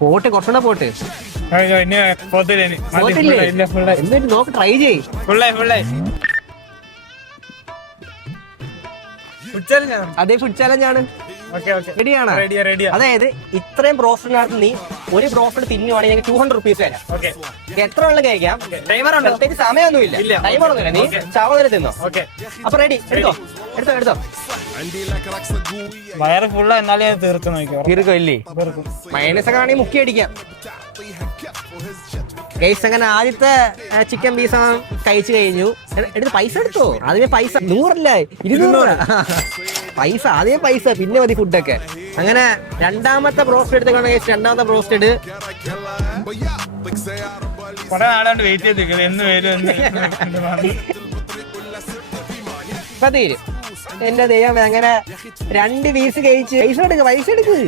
പോട്ടെ കുറച്ചുകൂടെ പോട്ടെ. എന്നിട്ട് നോക്ക് ട്രൈ ചെയ്. അതേ ഫുഡ് ചാലഞ്ച് ആണ്. റെഡിയാണ്? അതായത് ഇത്രയും ബ്രോസ്റ്ററിനകത്ത് നീ ഒരു ബ്രോസ്റ്റർ തിന്നുവാണെങ്കിൽ 200 റുപ്പീസ് തരാം. എത്ര ഉള്ള കഴിക്കാം. പ്രത്യേകിച്ച് സമയമൊന്നുമില്ല, ടൈമറൊന്നുമില്ല. നീ ചാവതിൽ തിന്നോ. അപ്പൊ റെഡി? എടുത്തോ. വയറ് ഫുള്ള എന്നാലേ തീർക്കും. ഇല്ലേ മൈനസ് ഒക്കെ ആണെങ്കിൽ മുക്കി അടിക്കാം. ഗൈസ് അങ്ങനെ ആദ്യത്തെ ചിക്കൻ പീസ് കഴിച്ചു കഴിഞ്ഞു. എടുത്ത് പൈസ എടുത്തോ. ആദ്യമേ പൈസ 100 200 പൈസ, ആദ്യമേ പൈസ, പിന്നെ മതി ഫുഡൊക്കെ. അങ്ങനെ രണ്ടാമത്തെ ബ്രോസ്റ്റ് എടുത്തേക്കാണ് ഗൈസ്. രണ്ടാമത്തെ ബ്രോസ്റ്റഡ് കുറെ നാളാണ്ട് വെയിറ്റ് ചെയ്തിരിക്കുന്നത് എന്ന് വരും. ഇപ്പൊ തീരും. എന്റെ ദൈവം. അങ്ങനെ 2 പീസ് കഴിച്ച് പൈസ എടുക്ക്.